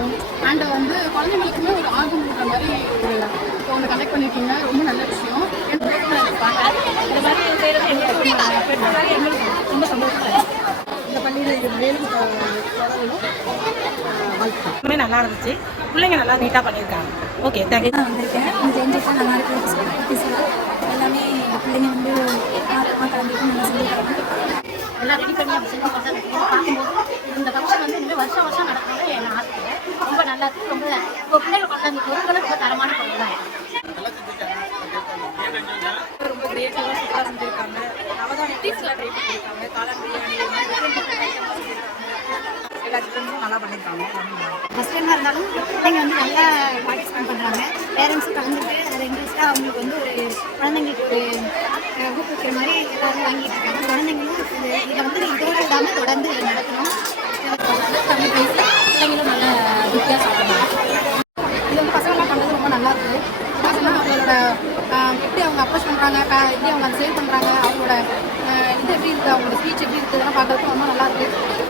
இருக்கும். அண்ட் வந்து குழந்தைங்களுக்குமே ஒரு ஆர்வம் ஊட்டுற மாதிரி இப்போ ஒன்று கண்டக்ட் பண்ணியிருக்கீங்க. ரொம்ப நல்ல விஷயம். இந்த மாதிரி செய்கிறது எங்களுக்கு பெற்றோராக எங்களுக்கு ரொம்ப சந்தோஷமாக இருக்குது. இந்த பள்ளியில் இது மேலும் எல்லாமே நல்லா இருந்துச்சு. பிள்ளைங்க நல்லா நீட்டாக பண்ணியிருக்காங்க. Okay, thank you. நான் வந்திருக்கேன். இந்த ஜென்ரேஷன் நல்லா இருக்குது. எல்லாமே பிள்ளைங்க வந்து ஆர்வமாக கலந்துட்டு நல்லா சொல்லியிருக்காங்க. எல்லாம் ரெடி பண்ணி அப்படி செஞ்சு பார்க்கும்போது இந்த ஃபங்க்ஷன் வந்து இனிமேல் வருஷம் வருஷம் நடக்கணும்னு என்ன ஆசை. ரொம்ப நல்லா இருக்குது. ரொம்ப இப்போ பிள்ளைகள் கொண்டாந்து பொருட்களும் ரொம்ப தரமான பொருள் தான். ரொம்ப கிரியேட்டிவாக சூப்பராக செஞ்சுருக்காங்க. நவதானிய டீஸ்லாம் ட்ரை பண்ணியிருக்காங்க. காளான் பிரியாணி எல்லா சிக்கன்ஸும் நல்லா பண்ணியிருக்காங்க. ஃபஸ்ட் டைமாக இருந்தாலும் பிள்ளைங்க வந்து நல்லா பார்ட்டிசிபேட் பண்ணுறாங்க. பேரண்ட்ஸும் கலந்துட்டு அதை இன்ட்ரெஸ்ட்டாக அவங்களுக்கு வந்து ஒரு குழந்தைங்களுக்கு ஒரு ஊக்குவிக்கிற மாதிரி எல்லாரும் வாங்கிட்டு இருக்காங்க. குழந்தைங்களும் இதை வந்து இதோடு விடாமல் தொடர்ந்து இதை நடக்கணும். கம்மி ப்ரைஸில் பிள்ளைங்களும் நல்லா திருப்தியாக சாப்பிடுவாங்க. இது வந்து பசங்களாம் பண்ணுறது ரொம்ப நல்லா இருக்குது. என்ன சொன்னால் அவங்களோட எப்படி அவங்க அப்ரோச் பண்ணுறாங்க, எப்படி அவங்க அதை சேல் பண்ணுறாங்க, அவங்களோட இது எப்படி இருக்குது, அவங்களோட ஸ்பீச் எப்படி இருக்குது, இதெல்லாம் பார்க்குறதுக்கு ரொம்ப நல்லாயிருக்கு.